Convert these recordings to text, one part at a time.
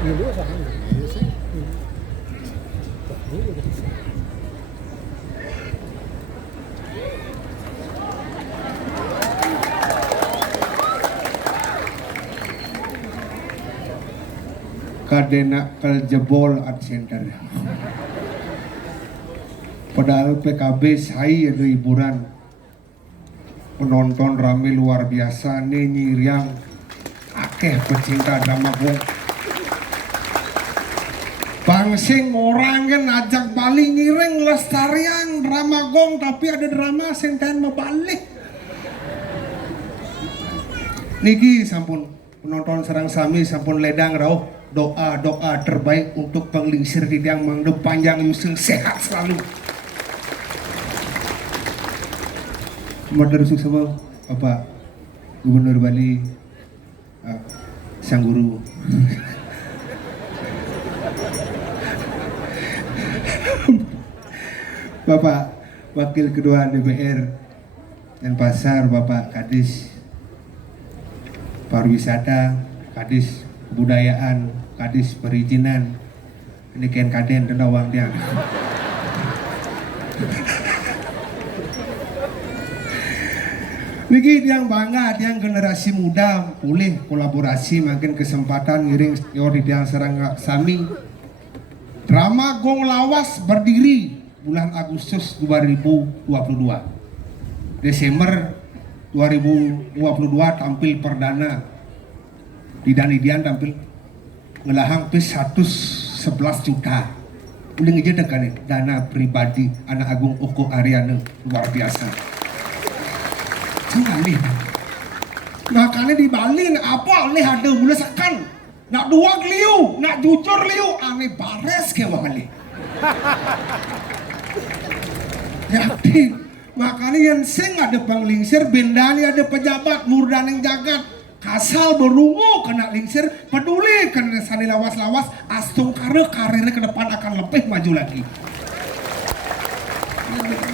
Dulu sah iya sih. Kadena keljebol art center. Padahal PKB saya ada hiburan, penonton rame luar biasa nih nyiriang akeh pecinta drama gong. Bangsing orang kan ajak balik ngiring lestarian drama gong, tapi ada drama senten mebalik. Niki sampun penonton serang sami sampun ledang rauh doa terbaik untuk penglingsir di yang mangde panjang yusung sehat selalu. Matur sama Bapak Gubernur Bali, Sang Guru. Bapak Wakil Ketua DPR dan Pasar, Bapak Kadis Pariwisata, Kadis Kebudayaan, Kadis Perizinan, ini kian kaden dan awang dia. Niki yang bangga, yang generasi muda boleh kolaborasi makin kesempatan ngiring senior di yang serang sami. Drama Gong Lawas berdiri bulan Agustus 2022. Desember 2022 tampil perdana. Di Danidian tampil ngelahang pes 111 juta. Udah ngejedek kan dana pribadi anak Agung Oko Ariana luar biasa. Sekali. Makanya di Bali apa oleh ada mulai sekan nak dua liu, nak jujur liu, aneh bares ke Bali. Jadi makanya yang sing ada penglingsir, bendani ada pejabat, murdaning jagat, kasal berungu kena lingsir, peduli kena sani lawas-lawas, astung karirnya ke depan akan lebih maju lagi.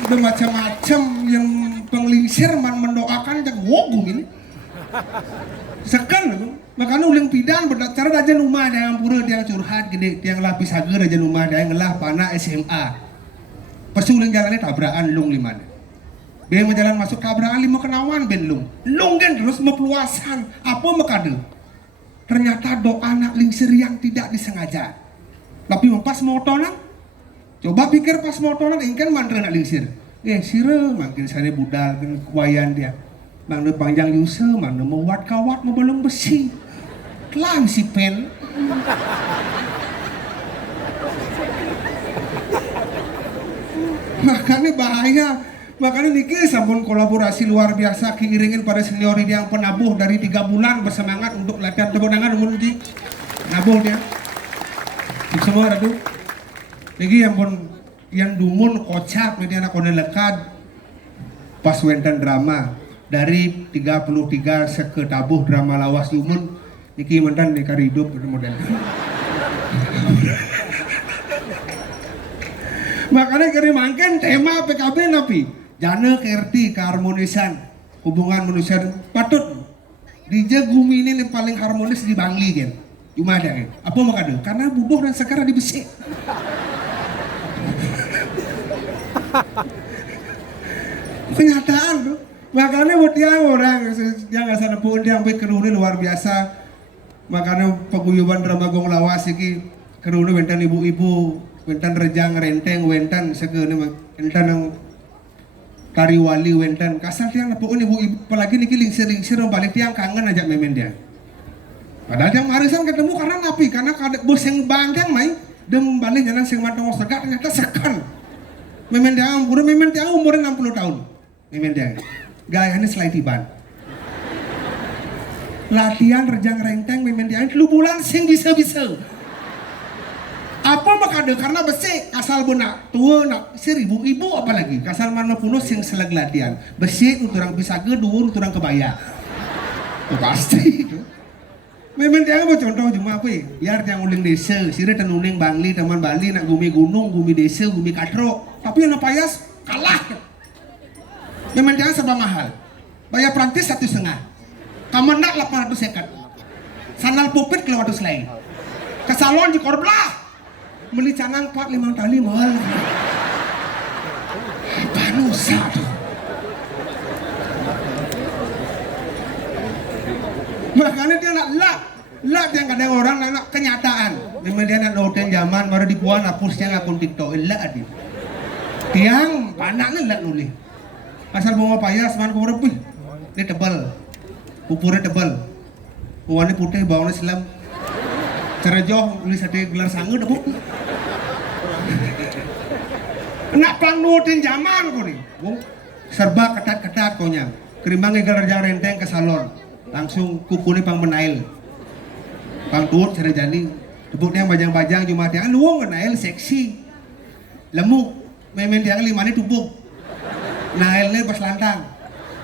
Udah macam-macam yang penglingsir mendoakan jak wogum ini sekan makanya uling pidan berdasar aja rumah dia yang pura dia curhat gede dia yang lapis hager aja rumah dia yang ngelah panah SMA pasti uling jalannya tabrakan lung liman dia jalan masuk tabrakan lima kenawan ben lung kan terus mepeluasan apa makade ternyata doa anak lingsir yang tidak disengaja tapi pas motonan coba pikir pas motonan ingin mandra anak lingsir sira makin sana budal kan kuayan dia mangde panjang yusa mangde mewat kawat membelung besi kelam si pen makanya bahaya makanya niki sampun kolaborasi luar biasa kiiringin pada senior yang penabuh dari 3 bulan bersemangat untuk latihan tebenangan umur uji nabuh dia semua radu niki yang pun yang dumun kocak media anak kone lekat pas wenten drama dari 33 seketabuh drama lawas dumun niki mendan nikah hidup model makanya kiri mangken tema PKB napi jana kerti keharmonisan hubungan manusia patut dija gumi ini yang paling harmonis di Bangli kan cuma ada kan apa makanya karena bubuh dan sekarang dibesik kenyataan tuh makanya buat dia orang yang nggak sana pun dia sampai keruni luar biasa makanya paguyuban drama Gong Lawas iki keruni wentan ibu-ibu wentan rejang renteng wentan segene wentan yang kariwali wentan kasar tiang pun ibu-ibu apalagi niki lingsir-lingsir balik tiang kangen aja memen dia padahal yang harisan ketemu karena napi karena kadek bos yang bangkang mai dem balik jalan sing mantong segak ternyata sekan memen dia umurnya 60 tahun memen dia gayanya selaidiban latihan rejang renteng memen dia 3 bulan sing bisa-bisa apa makade karena besi asal benak tua nak 1000 ibu apalagi kasal mana puno sing selag latihan besi uturang bisa ke dhuwur uturang kebaya pasti itu memen dia apa contoh cuma apa ya biar yang uling desa sire tenuning Bangli teman Bali nak gumi gunung gumi desa gumi katro tapi yang payas kalah memen dia serba mahal bayar Prancis 1,5 kamenak 800 sekat sandal pupit kalau 200 lain ke salon di korbelah beli canang 4-5 tali mahal apa nusa tuh makanya dia nak lak yang kadang orang nak kenyataan memang dia nak hotel zaman baru dibuat hapusnya akun TikTok lak adi tiang panaknya lak nulis asal bunga payah seman kurang pun dia tebal pupurnya tebal warna putih bawahnya silam cara jauh tulis ada gelar sanggup dah bu nak pangnutin zaman kau ni serba ketat-ketat kau nyang kerimbang gelar jang renteng ke salon langsung kuku ni pang menail pang tuut cara jani tebuknya bajang-bajang cuma tiang luang menail seksi lemuk memen tiang 5 ni tubuk nailnya pas lantang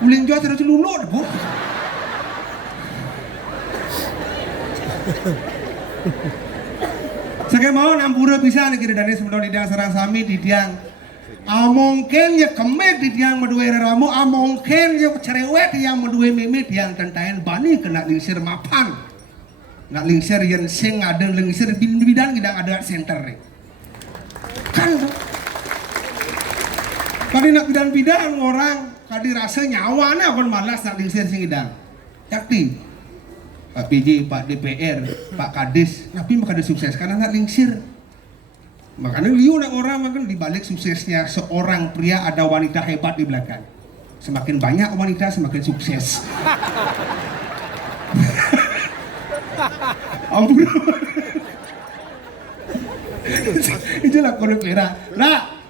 uling jauh cara celuluk dah bu saya mau nampura bisa nih kira dari sebelum di sarang sami di tiang mungkin ya kemek di tiang medue ramu mungkin ya cerewet yang medue meme tiang tentain bani kena lingsir mapan nak lingsir yang sing ada lingsir di bidang gidang ada center nih kan tadi nak bidang orang kadi rasa nyawana kon malas nak lingsir sing gidang yakti Pak PJ, Pak DPR, Pak Kadis, tapi makanya sukses karena nggak lingsir. Makanya liu nak orang makan di balik suksesnya seorang pria ada wanita hebat di belakang. Semakin banyak wanita semakin sukses. Ampun. Itulah korek lera. Lah.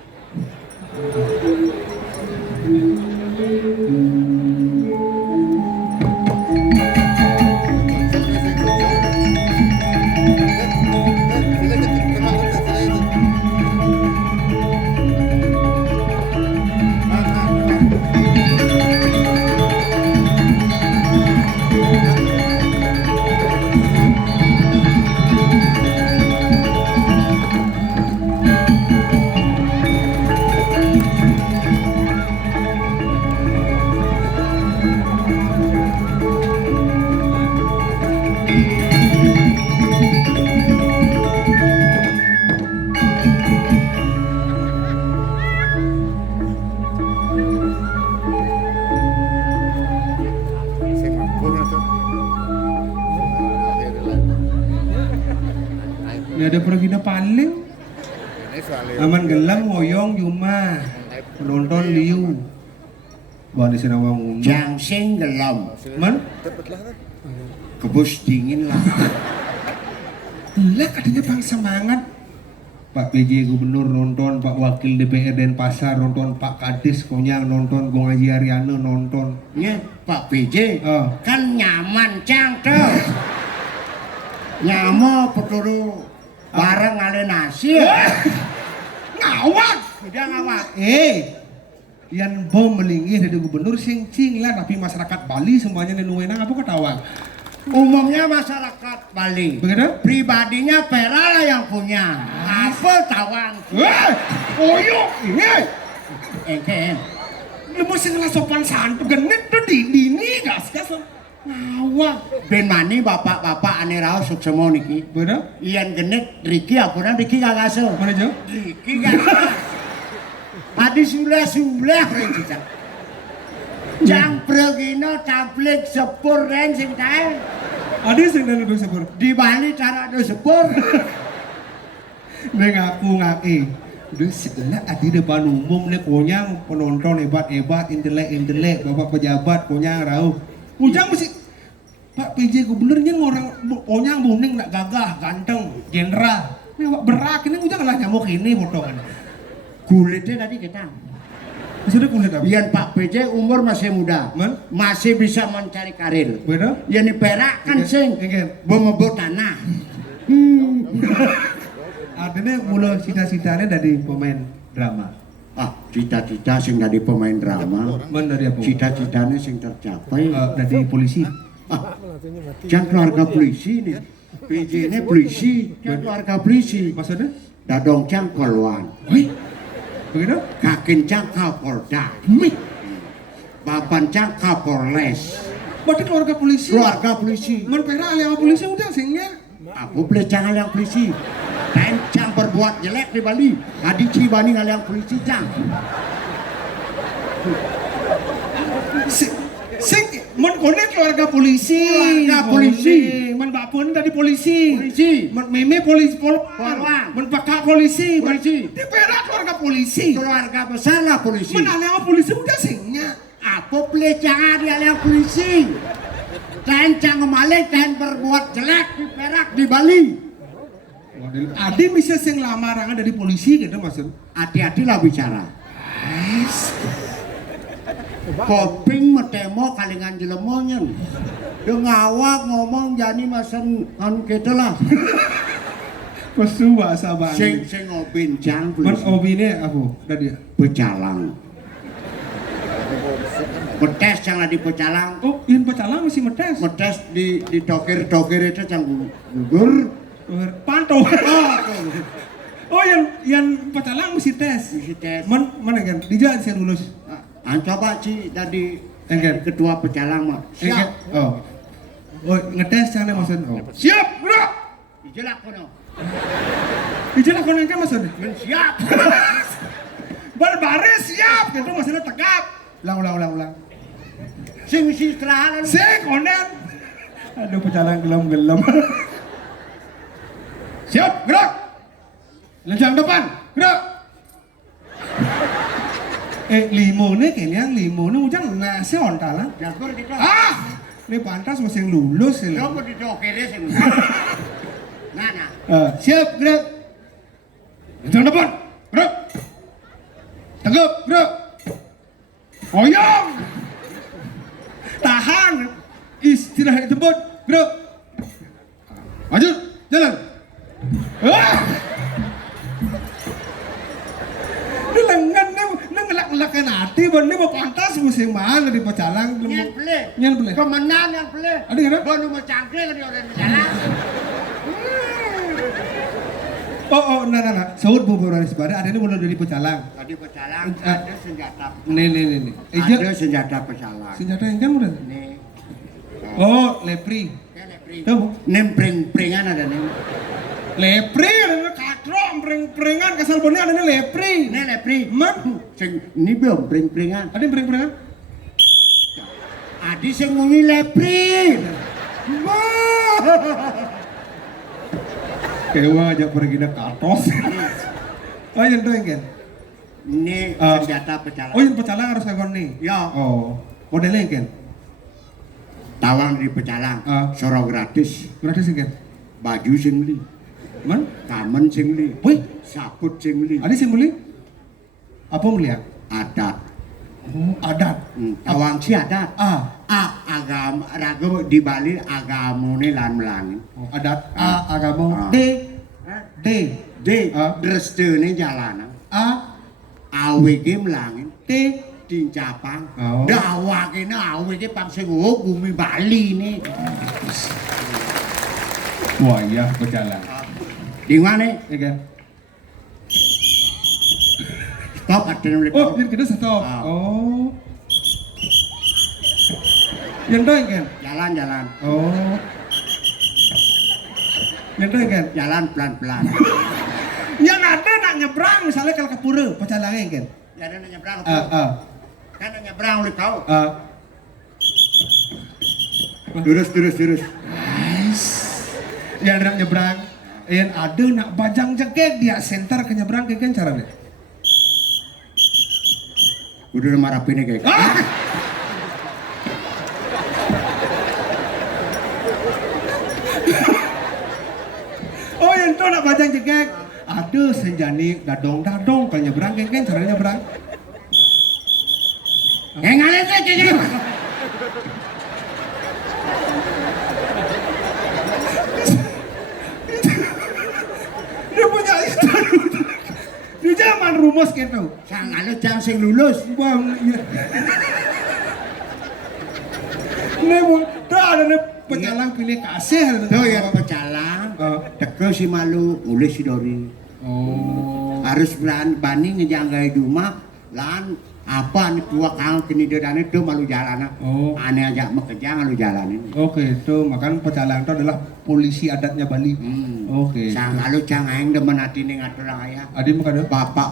Ada pergina paling aman gelang ngoyong cuma penonton liu bawa di sana wang Jangsing gelam man kebus dingin lah lah katanya bang semangat Pak PJ Gubernur nonton, Pak Wakil DPR Denpasar nonton, Pak Kadis Konyang nonton, Gong Haji Ariano nonton ya Pak PJ kan nyaman cang tuh nyamo peturu bareng ngale nasi ngawak udah ngawak yang bom melingih dari gubernur sing cing lah tapi masyarakat Bali semuanya nenuenang apa ketawa umumnya masyarakat Bali begitu pribadinya Pera lah yang punya apa tawang oyok ini engke lu mesti ngelah sopan santun genit tuh di ini gas ngawak ben mani bapak-bapak ane raos suksemo niki bener iyan genek Riki apunan Riki gak ngaso mana jo Riki gak tadi sulah Riki cak jang progino tamplik sepur ren sing tae adi sing dan duduk sepur di Bali cara do sepur ngaku udah setelah adi depan umum nih konyang penonton hebat intelek bapak pejabat konyang rauh ujang mesti Pak PJ Gubernurnya orang onyang buning nak gagah ganteng jenderal ini awak berak ini ujang lah nyamuk ini potongan kulitnya tadi kita sudah kulit apa? Iyan Pak PJ umur masih muda masih bisa mencari karir bener? Iyan di Perak kan sing memebut tanah artinya mulai cita-citanya dari pemain drama cita-cita sing dari pemain drama dari apa? cita-citanya sing tercapai dari polisi jangan keluarga polisi nih PJ ini polisi jangan keluarga polisi maksudnya? dadong cang kolwan begitu? kakin cang kapolda bapan cang kapolres berarti keluarga polisi? keluarga polisi men pera alih polisi udah sehingga Aku pelecang yang polisi. Kencang berbuat jelek di Bali. Adi Cibani yang polisi cang. Sing mun kone keluarga polisi. Keluarga polisi. Man bapun dari polisi. Polisi. Man meme polisi Polwan. Man pakak polisi. Polisi. Di Perak keluarga polisi. Keluarga besar lah polisi. Man aleng polisi udah singnya. Aku pelecang yang polisi. Kencang maling dan berbuat jelek di Perak di Bali. Adi bisa sing lamarangan dari polisi gitu maksud. Hati-hati lah bicara. Koping metemo kalingan jelemonyen. Dia ngawak ngomong jani masen anu kita lah. Pesu bahasa bang. Sing ngobincang Man obine apa tadi? Pecalang. Metes yang di Pecalang. Oh, yang pecalang masih metes. Metes di tokir itu yang gugur. Pantau. Oh, yang pecalang mesti tes. Mesti tes. Mana kan? Dijak saya lulus. Coba sih tadi Engken. ketua Pecalang mah. Engken. Siap. Oh, ngetes cara maksud. Oh. Siap, bro. Dijelak kono. Dijak kono engken maksud. Siap. Berbaris siap gitu maksudnya tegap. Ulang. Sing istirahat. Sing konen. Aduh pecalang gelem. Siap, gerak. Lencang depan, gerak. Limone ujang nasi ontalan. Jagur kita. Ini pantas masih yang lulus ya. Coba di tokirnya sing. Nah. Siap, gerak. Lencang depan, gerak. Tegap, gerak. Koyong. Tahan. Istirahat di tempat, gerak. Maju, jalan. Ini lengan ini ngelak-ngelakan hati, ini mau pantas musim mana di Pecalang. Nyan beli. Kemenang yang beli. Ada nggak? Gua mau cangkir di orang Pecalang. Oh, nah. Saud bubur dari sepada, ada ini mulai dari Pecalang. Tadi Pecalang ada senjata. Nih. Ada senjata Pecalang. Senjata yang kan udah. Nih. Oh, lepri. Tahu? Pring-pringan ada nih. Lepri, ada katro, pring-pringan, kasar bonnya ada lepri. Ini lepri. Man, Ini belum pring-pringan. ada yang pring-pringan? Adi sing muni lepri. Kewa aja pergi nak katos. Oh, yang tuh kan? Ini senjata Pecalang. Oh, yang Pecalang harus ngagon nih. Ya. Oh, modelnya kan? Tawang di Pecalang. Soro gratis. Gratis kan? Baju sing beli. Man? Kamen sing beli. Woi, Saput sing beli. ada sih beli? Apa beli ya? Adat. Oh, adat. Tawang si adat. Agama raga di Bali agamane lan melangi. Oh, adat. Agama. D. Drestene jalanan. Awe ki melangi. Dincapang. Dawake awe ki pang sing bumi Bali nih. Buaya Pecalang. Di mana? Ya kan? Stop ada yang Oh, yang kita stop. Oh. Yang doang kan? Jalan. Oh. Yang doang kan? Jalan pelan-pelan. Yang ada nak nyebrang misalnya kalau ke pura, Pecalangnya kan? Ya ada nyebrang. Kan nyebrang oleh kau. Terus. Yang ada nak nyebrang, yang ada nak bajang jegek dia center ke nyebrang kayak kan caranya? Udah marah pini kayak. Oh yang itu nak bajang jegek, ada senjani dadong ke nyebrang kayak kan caranya nyebrang? Ngalir kayak gitu. Dia punya itu. Di zaman rumus gitu. Sangat jangan sing lulus. Bang, iya. Ini mau, tuh ada nih Pecalang pilih kasih. Tuh ya Pecalang. Teke si malu, nulis si Dori. Oh. Harus bani ngejanggai rumah, lan Apa nih tua kang kini dia itu malu jalan. Oh. Aneh aja makanya malu jalan ini. Oke, itu makan pecalang itu adalah polisi adatnya Bali. Oke. Sang kalau cangaing demen hati nih ngatur ayah. Adi makanya.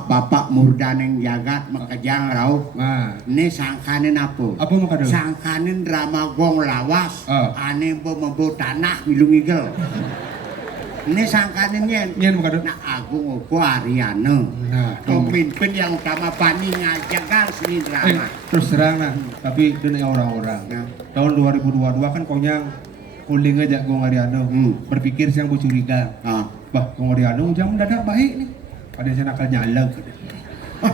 Bapak murdaneng jagat makajang rau. Nah. Ini sangkanin apa? Apa makanya? Sangkanin drama gong lawas. Ane membo tanah milung igel. Ini sangkanin Nyen makanya. Nah Agung Ugo Ariano. Nah, pemimpin yang utama Pani ngajagan seni drama. Terus terang nah, tapi dunia orang-orang. Nah. Tahun 2022 kan konyang kuling aja Gong Ariano. Berpikir siang bercuriga. Bah, Gong Ariano ujang mendadak baik nih. Ada yang nakal nyaleg.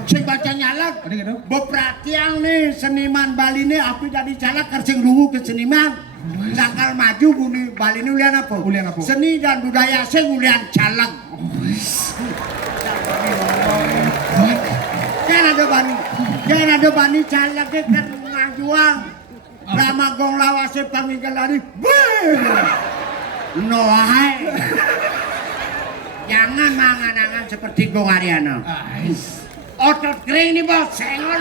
Sing baca nyaleg. Ada gitu? Bepratiang nih seniman Bali nih api jadi calak kercing rungu ke seniman. Nakal maju buni Bali ini ulian apa? Ulian apa? Seni dan budaya sing ulian calak. Jangan ada bani calak ke kan ngajuang. Drama gong lawase panginggal lari. No hai. Jangan mangan-angan seperti Gong Ariano. Otot kering nih bos, sengon.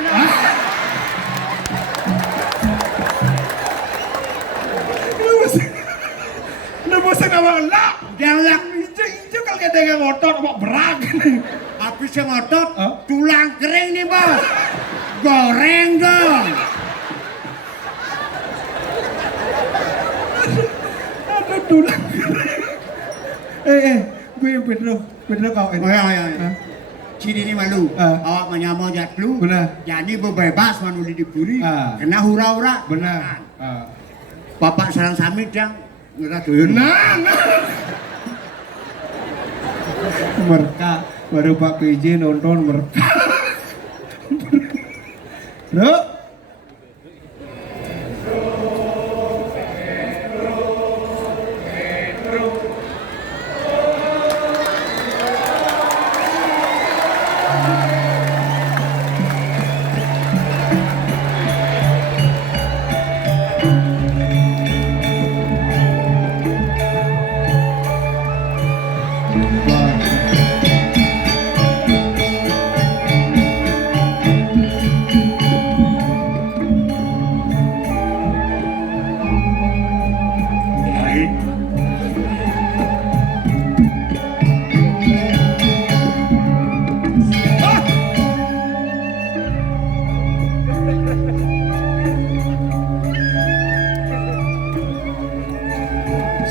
Lu bosan awak lak. Jangan Ijo kalau kita yang ngotot awak berak. habis yang otot, tulang kering nih bos. Goreng dong. Ada tulang. Gue yang Pedro kau ini. Oh ya. Ciri ini malu. Awak menyamau jatlu. Benar. Jadi bebas manuli diburi. Ah. Kena hura-hura. Benar. Bapak sarang samit yang ngerah doyun. Nah. Mereka baru Pak PJ nonton mereka. Bro.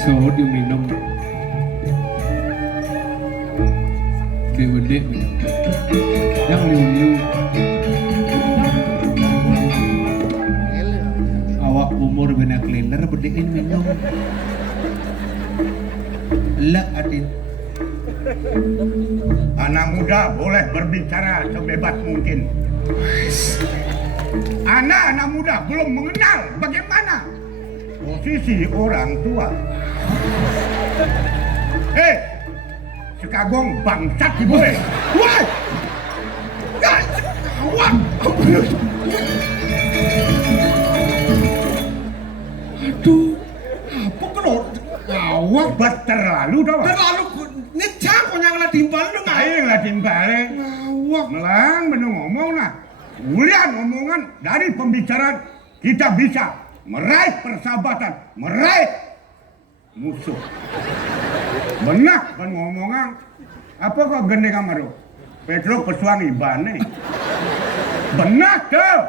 So diminum gede yang liu awak umur benak cleaner berdein minum lek adin Anak muda boleh berbicara sebebas mungkin. Anak muda belum mengenal bagaimana posisi orang tua. Sekagong bangsat diboleh. wah guys awak aduh apa kalau awak Terlalu dah. terlalu ngecak kok yang lah timpal lu nggak Aing lah timbale. awak Melang menung ngomong nah. Ulian omongan dari pembicaraan kita bisa meraih persahabatan, meraih musuh. Benak kan ngomongan. Apa kok gede kamaru? Petro pesuang ibane. Benak tuh.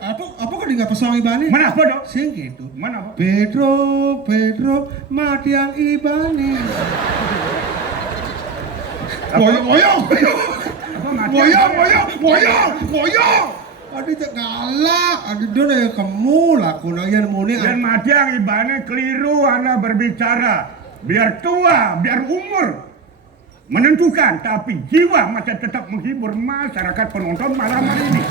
apa kok dia nggak pesuang ibane Mana apa dong? sing gitu Mana apa? Pedro mati yang ibane Boyong Apa mati? boyong aduh tak galak aduh dia ya kamu laku yang muni Dan mati yang ibane keliru Anda berbicara. Biar tua, biar umur menentukan, tapi jiwa masih tetap menghibur masyarakat penonton malam hari ini.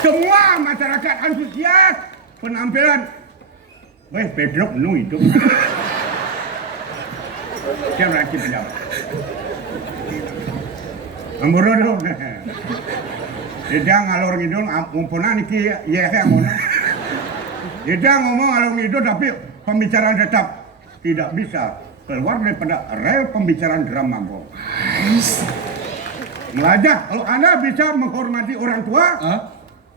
Semua masyarakat antusias penampilan. Weh, Pedro penuh itu. Siapa lagi pejabat? Amboro dong. Dia ngalor ngidul, umpunan iki ya ngono. Dia ngomong ngalor ngidul tapi pembicaraan tetap tidak bisa keluar daripada rel pembicaraan drama gong. Melajak. Kalau Anda bisa menghormati orang tua, Ah?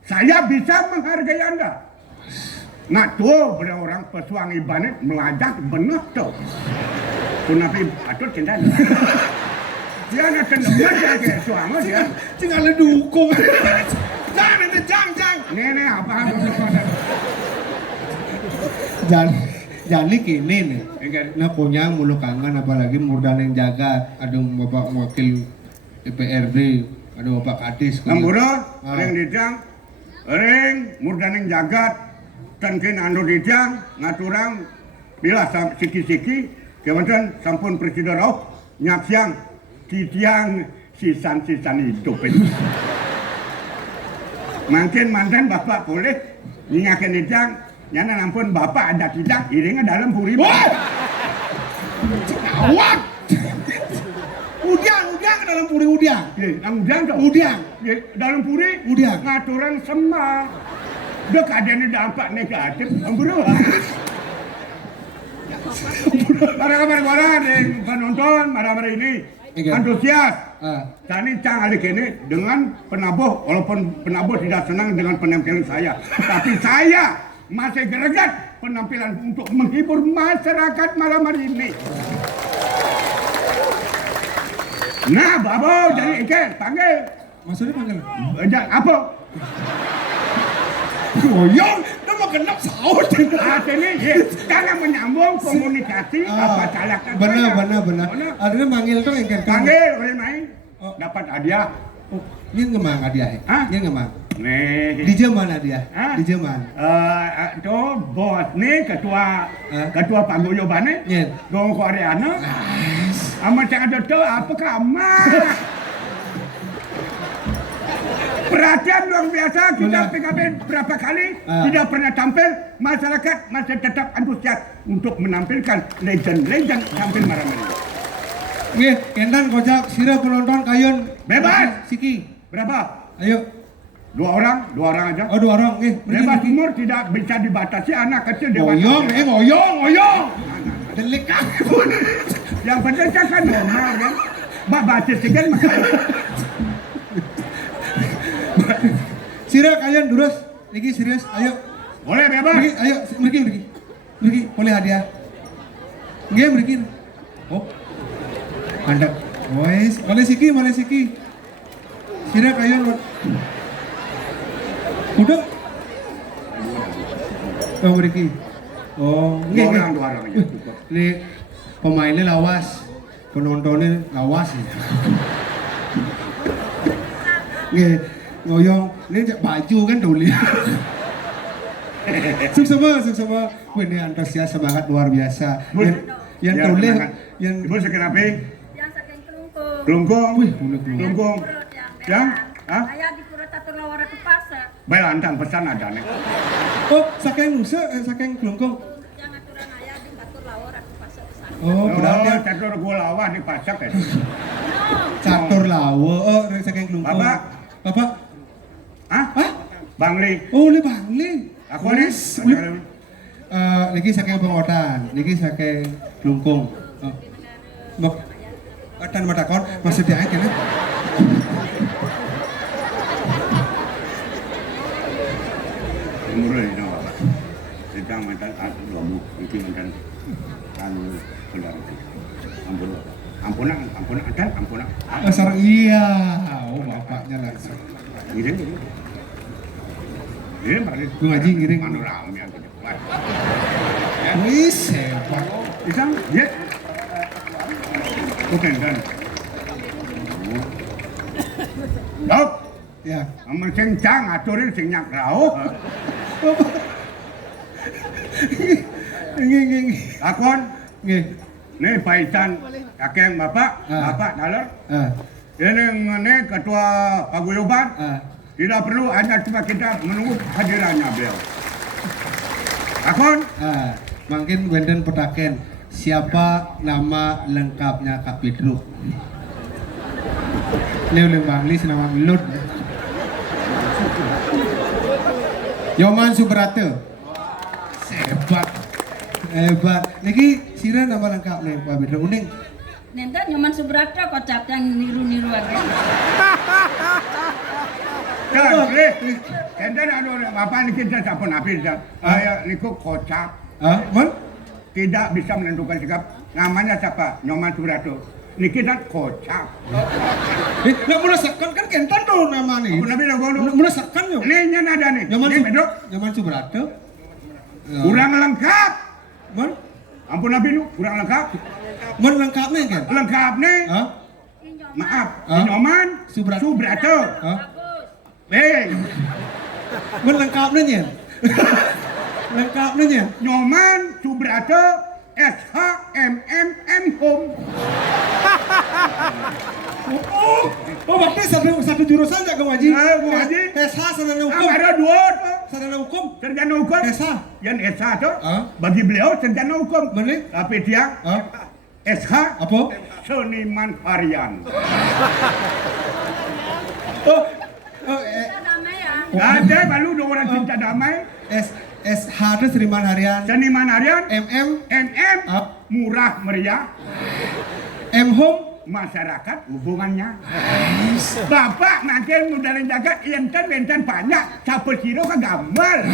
saya bisa menghargai Anda. Nah tuh pada orang pesuang ibanet melajak benar tuh. Kunapi atau cinta. Dia nak kenal dia ke suami dia. Tinggal dukung. Jangan. Nenek apa? Jangan kini nih. Enggak. Nah punya mulu kangen apalagi murdan yang jaga. Ada bapak wakil DPRD, ada bapak kadis. Ngambura, ring dijang, ring murdan yang jagat, tangkin ando dijang, ngaturang, bila siki-siki, kemudian sampun presiden rauh, nyak siang, titiang sisan-sisan hidup ini. Mungkin mantan bapak boleh ngingakin dijang, nyana nampun bapak ada tidak, iringnya dalam puri. Awak! Udiang ke dalam puri udiang. Udang tuh. Udiang. Dalam puri. Udiang. Ngaturan semua. Dok adanya dampak negatif. Amburu. Para penonton, para ini antusias. Tani Cang Alik ini dengan penabuh, walaupun penabuh tidak senang dengan penampilan saya, tapi saya masih greget penampilan untuk menghibur masyarakat malam hari ini. Nah, Babo, jadi ikan, panggil. Maksudnya panggil? Apa? Goyong, dia mau genap sahur. Artinya, karena menyambung komunikasi, apa salah kata. Benar. Artinya panggil tuh ikan. Panggil, oleh main. Dapat hadiah. Oh, ini ngemang hadiah. Hah? Ini ngemang. Nih. Di Jerman hadiah. Hah? Di Jerman. Tuh, bos nih, ketua paguyubannya. Iya. Gong Koreana. Amat cakap dokter, apa kamar? Perhatian luar biasa, kita PKB berapa kali tidak pernah tampil, masyarakat masih tetap antusias untuk menampilkan legend-legend tampil malam ini. Nggih, kendan kocak sira penonton kayun. Bebas. Siki. Berapa? Ayo. Dua orang aja. Oh, 2 orang. Nggih, Bebas umur tidak bisa dibatasi, anak kecil dewasa. Ngoyong. Delik pun. Yang penting kan normal kan. Mbak baca kan masalah. Sira kayun durus. Niki serius. Ayo. Boleh bebas. Mriki, ayo, mriki. Boleh hadiah. Nggih, mriki. Oh. Mandek. Wes, boleh siki. Sira kayun. Udah. Oh, mriki. Oh, nggih. Dua orang aja cukup. Ini pemainnya lawas, penontonnya lawas. Nggih, ngoyong. Ini baju kan dulu. Sukses. Wih, ini antusias semangat luar biasa. Yang dulu, yang Ibu sekenapa? Yang saking kelungkung. Kelungkung. Wih, kelungkung. Kelungkung. Yang? Hah? Saya di Pura Tatur Lawara ke pasar. Baik lantang pesan ada nih. Oh, saking nusa, saking kelungkung. Yang aturan ayah di Tatur Lawara ke pasar ke sana. Oh, berarti catur gula di pasak ya. catur lawa. Oh, saking kelungkung. Bapak? Hah? Bangli. Oh, ini Bangli. Aku nih. Niki saking pengotan, niki saking kelungkung. Mbak, katan mata kon masih dia kene. Umur ini apa? Sedang mantan aku lobu, itu mantan anu saudara. Ampunan. Sarang iya. Oh, bapaknya langsung. Ngiring. Balik. Gue ngaji ngiring. Anu rame aku cepat. Wis, hebat. Isang, ya. Oke, dan. Dok, Ya. amun sing cang aturin sing nyak rauh. Nggih. Lakon, Nggih. nih paisan kakek bapak dalar. Ini ketua paguyuban. Tidak perlu hanya cuma kita menunggu hadirannya beliau. Lakon, Mungkin Wenden petaken siapa nama lengkapnya Kak Pedro? Leo Bangli senama Milut. Yoman Subrata. Hebat. Niki sira nama lengkap nih Pak Pedro. Uning. Nenda nyoman Subrata kocap yang niru-niru aja. Enten apa nih kita siapa napi niku kocap. Mon? Tidak bisa menentukan sikap. Namanya siapa? Nyoman Subrata. Niki kan kocap. Nggak merasakan kan kentan tuh nama nih. Apa nabi logo? Merasakan yuk. Ini ada nih. Nyoman Subrata. Kurang lengkap. Mon? Ampun nabi lu, kurang lengkap. Mon lengkap nih kan? Lengkap nih. Hah? Maaf, Hah? Nyoman Subrata. Hah? Bagus. Mon lengkap nih ya? Lengkap nih ya? Nyoman Subrata SHMMM Home. Oh, berarti satu jurusan nggak kamu Haji? Kamu Haji? SH sarjana hukum. Ada dua tuh. Sarjana hukum. Sarjana hukum. SH. Yang SH tuh. Hah? Bagi beliau sarjana hukum. Bener? Tapi dia Hah? SH Apa? seniman harian. Oh, Kita damai ya. Ada baru dua orang cinta damai. SH itu Seniman Harian. Seniman harian. MM. MM Up. murah meriah. M Home. Masyarakat hubungannya. Bapak nanti modalin jagat enten banyak. Capek kiro ke gambar.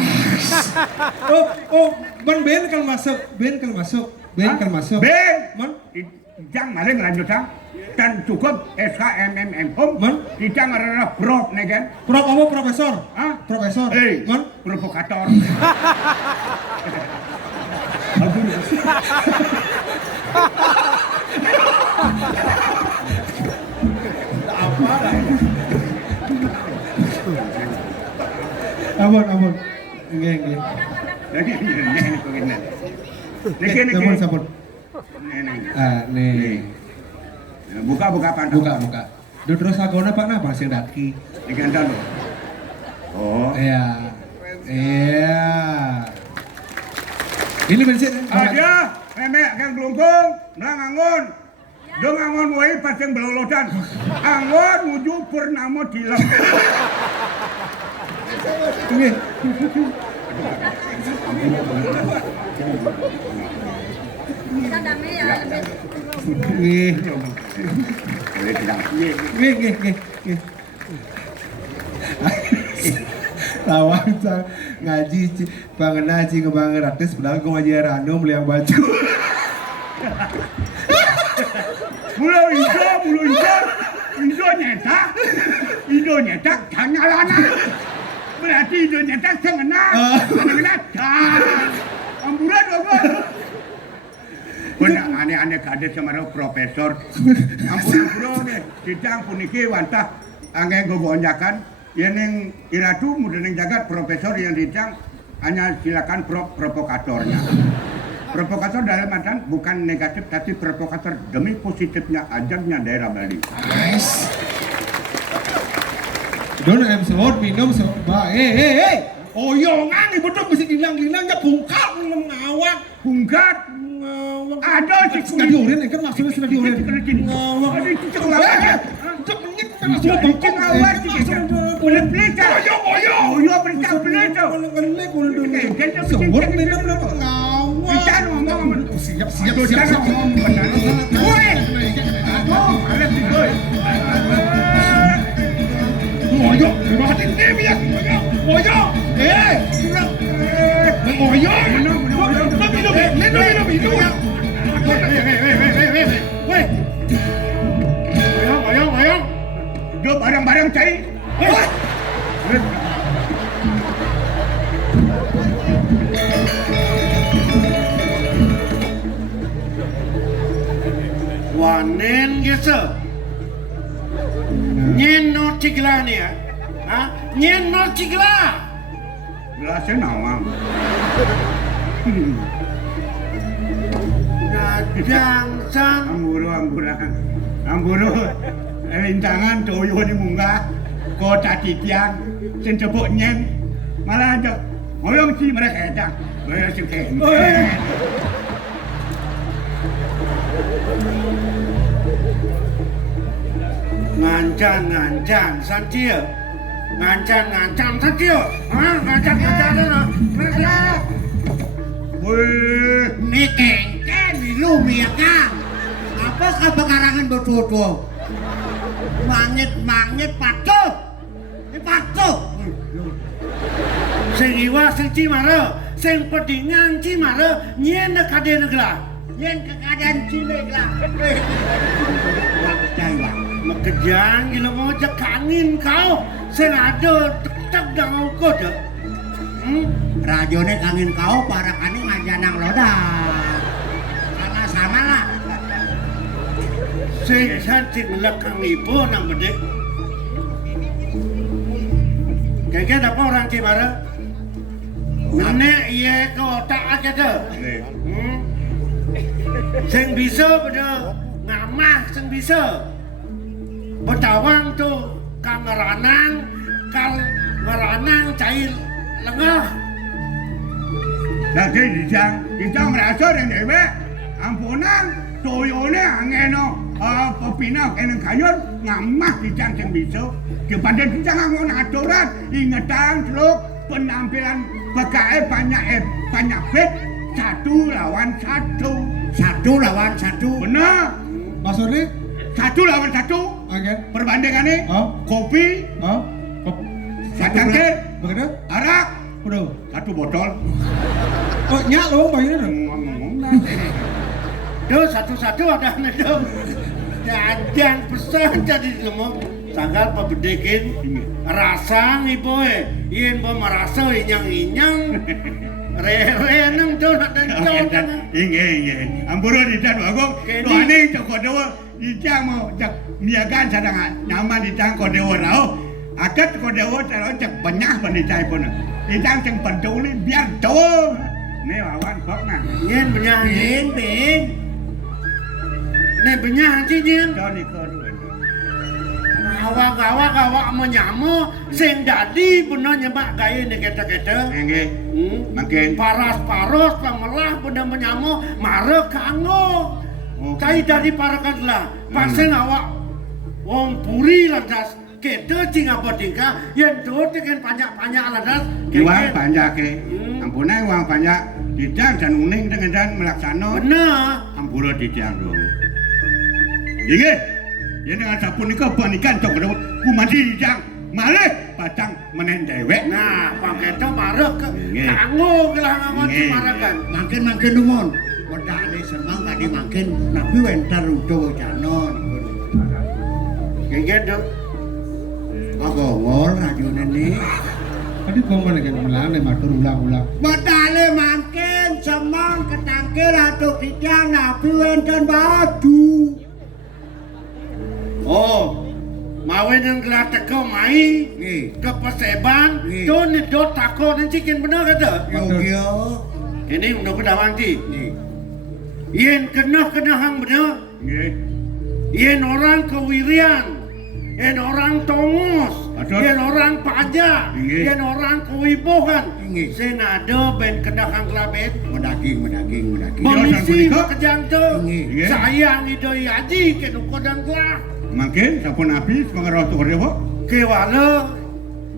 Oh, Ben kan masuk. Ben kan masuk. Ben. Mon? Jangan maling lanjutan. Dan cukup SHMMM Home. Mon? Kita ngarana prof nih kan. Prof apa profesor? Hah? Profesor. Eh, Mon? provokator. Ampun. Nggih. Sampun, sampun. Ah, nih. Buka pantang. Buka. Terus agona Pak napa sing daki? Iki enten lho. Oh. Iya. Ini bensin. Ada memek kang glungkung, nang angon. Dong angon wae pasang belolodan. Angon nuju Purnama Dilem. Nggih. Kita damai ya. Nggih. Boleh tidak? Nggih. Lawan ngaji pangena ci ngebang ratus padahal gua ngaji ranu beli yang baju. Mulu Indo nyetak tangalana. Berarti Indo nyetak sengena. Sengena dah. Amburan apa? Benar aneh-aneh kades sama profesor. Ampun kita puniki wantah angge gogonjakan. Yang iratu mudah jagat profesor yang dicang hanya silakan provokatornya. Provokator dalam artian bukan negatif tapi provokator demi positifnya ajangnya daerah Bali. Nice. Don em sewot minum seba. Oyongan ibu tuh mesti gilang-gilangnya bungkat ngawak. Bungkat. Ada sih Sudah diurin kan maksudnya sudah diurin. Ngawak. Ada cicak ngawak. Cek menit langsung bungkuk Ngawak cicak. Boleh pelita. Oyo pelita pelita. Sewot minum ngawak. Kita ngomong. Siap. Benar. Woi. Alas digoy. Ngoyo, berarti ini ya. Ngoyo. Ngoyo. Minum. Weh. Ngoyo. Dua barang-barang cai. Wanen gese. Nyen no cigla nih ya. Nyen no cigla. Gelasnya nawang. Ngajang san. Amburu. Rintangan toyo ni munggah. Kota titiang. Sencepuk nyen. Malah aja. Ngolong si mereka edak. Mereka suka. Ngancang santia. Ngancang santia. Ngancang Wih. Ni kengken ni lu miak kang. Kok kebakarangan betul-betul. Mangit patuh. Ini patuh. Sing iwa sing cimara, sing pedingan cimara, nyen kade negla. Yang kekadaan cilik lah. Wah. Makejang gila ngojek angin kau. Sing ada tek dang ukut. Rajone kangin kau para kani ngajanang loda. Sama-sama lah. Sing cantik lekang ibu nang bedek. Kayaknya apa orang cimara? Nenek iya ke otak aja dah. Sing bisa pada ngamah sing bisa. Betawang tu kang ngeranang cair lengah. Jadi dijang merasa dan dewe ampunan toyone angeno pepina kena kayun ngamah dijang sing bisa. Kepada dijang ngon aturan ingatan teluk penampilan PKE banyak bet 1 lawan 1. 1 lawan 1. Benar. Maksudnya? 1 lawan 1. Oke. Perbandingannya kopi, cangkir, Begitu? arak, Udah. 1 botol. Oh, nyak lo bayarnya dong. Ngomong Duh satu-satu ada itu. Jangan pesan jadi ngomong. Sanggal pebedekin rasa ibu yen bo merasa inyang rere nang tuh nak dan Inge. Ampura di dan bagong. Tuane cok dewa dijang mau jak niagaan sadang nyaman dijang ko dewa rao. Akat ko dewa taro jak banyak pandicai pun. Dijang ceng pentuli biar tuh. Ne awan kok nah. Nyen benyahin Bin. ne benyah ci nyen Doni ko dulu. awak menyamu sing dadi bener nyemak gaya ni kata-kata Inge. Makin paras pamelah bener menyamu marah kanggo cai dari parakan lah pasang awak wong puri lantas kita cing apa tingkah yang tu dengan panjang lantas uang banyak ke. Ampuna uang banyak dijang dan uning dengan dan melaksana. bener Ampura dijang dong. Inge. Ya dengan sapun ini kebanikan cok dewa. Ku mandi dijang. Malih batang menen dewek. nah pakai tu marah ke Nggih. kanggo kelang awak Nggih. marah kan Makin lumon. Wedane semang kadi makin nabi wentar udo canon. kayak gitu Agongol rajone ni. Tadi ngomong lagi melane matur ulang-ulang. Wedane makin semang ketangkir atau tiang nabi wentar batu. oh mawen yang gelar teko mai Nggih. ke perseban Nggih. tu ni dot tako ni cikin bener kata Yo. ini udah pedawang ti Nggih. yen kena hang bener Nggih. yen orang kewirian yen orang tongos Betul. yen orang pajak Nggih. yen orang kewibohan Nggih. sen ada ben kena hang kelabet Medaging. Polisi Nggih. kejang tu Nggih. sayang idoi haji ke nukodang kelah Makin sapun api semangat roh dewa. kewala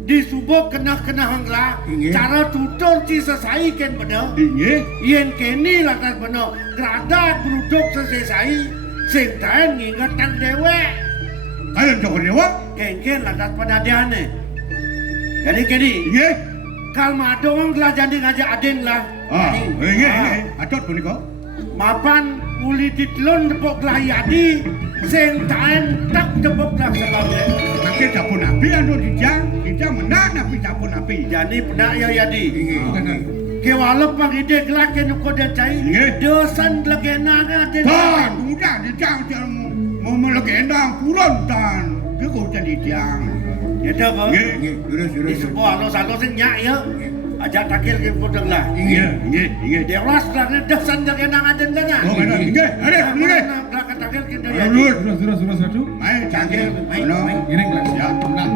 disubuk kena hangla Inge. cara tutur ci sesai ken bener Inge. yen keni latas bener grada gruduk sesai sing taen ngingetan dewek Kalian cok dewa. ken latas penadiane jadi kini Inge. kal madong lah jadi ngajak aden lah Inge. Atot punika. mapan uli ditlon depok lah yadi sing taen tak depok lah sebabnya Makin sapun api anu dijang menang api sapun api. jadi penak ya yadi Inge. ke walaupun ide gelak ke nuko dia cai Inge. dosan legena ada Tan, udah dijang mau melegenda purun tan. Dia kau jadi dijang. ya dah apa Inge. di sebuah lo sing nyak ya ajak takil ke kodeng lah Inge. dia ras lah dosan legena ada kan Oh, benar. Inge. Ada. Inge. belakang takil ke dia Lulus. Sudah satu. Main cangkir. Main. Ano? Giring lah. Ya. Menang.